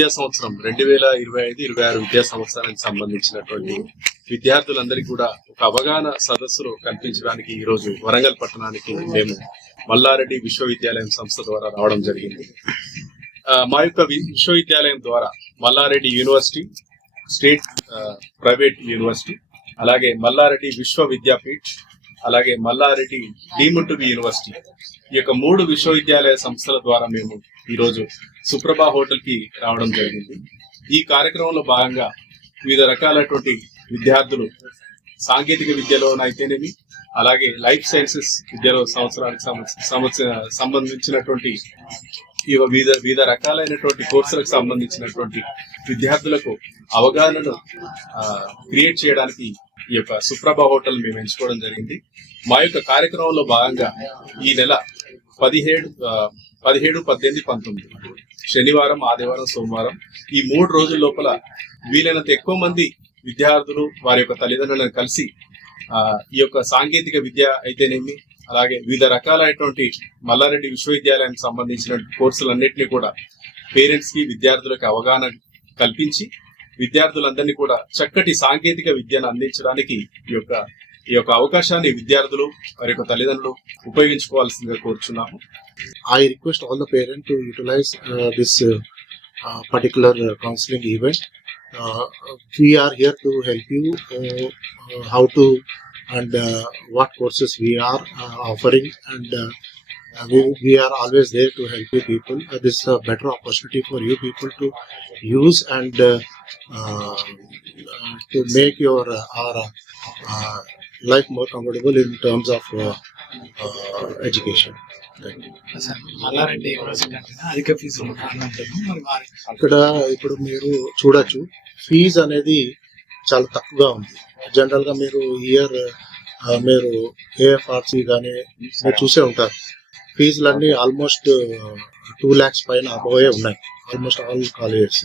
విద్యా సంవత్సరం 2025-26 విద్యా సంవత్సరానికి సంబంధించినటువంటి విద్యార్థులందరికీ కూడా ఒక అవగాహన సదస్సులు కల్పించడానికి ఈ రోజు వరంగల్ పట్టణానికి మేము మల్లారెడ్డి విశ్వవిద్యాలయం సంస్థ ద్వారా రావడం జరిగింది. మా యొక్క విశ్వవిద్యాలయం ద్వారా Mallareddy university, state private university, అలాగే మల్లారెడ్డి విశ్వవిద్యాపీఠ్, అలాగే మల్లారెడ్డి డీమ్డ్ యూనివర్సిటీ, ఈ యొక్క 3 విశ్వవిద్యాలయ సంస్థల ద్వారా మేము ఈరోజు సుప్రభా హోటల్ కి రావడం జరిగింది. ఈ కార్యక్రమంలో భాగంగా వివిధ రకాలైనటువంటి విద్యార్థులు సాంకేతిక విద్యలోనైతేనేమి, అలాగే లైఫ్ సైన్సెస్ విద్యలో సంవత్సరానికి సంబంధించినటువంటి వివిధ రకాలైనటువంటి కోర్సులకు సంబంధించినటువంటి విద్యార్థులకు అవగాహనను క్రియేట్ చేయడానికి ఈ యొక్క సుప్రభా హోటల్ మేము ఎంచుకోవడం జరిగింది. మా యొక్క కార్యక్రమంలో భాగంగా ఈ నెల 17, 18, 19 శనివారం, ఆదివారం, సోమవారం ఈ 3 రోజుల లోపల వీలైనంత ఎక్కువ మంది విద్యార్థులు వారి యొక్క తల్లిదండ్రులను కలిసి ఈ యొక్క సాంకేతిక విద్య అయితేనేమి, అలాగే వివిధ రకాలైనటువంటి మల్లారెడ్డి విశ్వవిద్యాలయానికి సంబంధించిన కోర్సులన్నింటినీ కూడా పేరెంట్స్ కి, విద్యార్థులకు అవగాహన కల్పించి విద్యార్థులందరినీ కూడా చక్కటి సాంకేతిక విద్యను అందించడానికి ఈ యొక్క అవకాశాన్ని విద్యార్థులు వారి యొక్క తల్లిదండ్రులు ఉపయోగించుకోవాల్సిందిగా కోరుచున్నాము. I request all the parents to utilize this particular counseling event. We are here to help you how to and what courses we are offering, and we are always there to help you people. This is a better opportunity for you people to use and to make your our life more comfortable in terms of education. Mallareddy university అంటే అధిక fee ఇక్కడ ఇప్పుడు మీరు చూడొచ్చు, fee అనేది చాలా తక్కువగా ఉంది. జనరల్ గా మీరు ఇయర్ మీరు ఏఎఫ్ఆర్సి కానీ మీరు చూసే ఉంటారు, ఫీజులన్నీ ఆల్మోస్ట్ 2 lakhs పైన అబోవే ఉన్నాయి, ఆల్మోస్ట్ ఆల్ కాలేజెస్.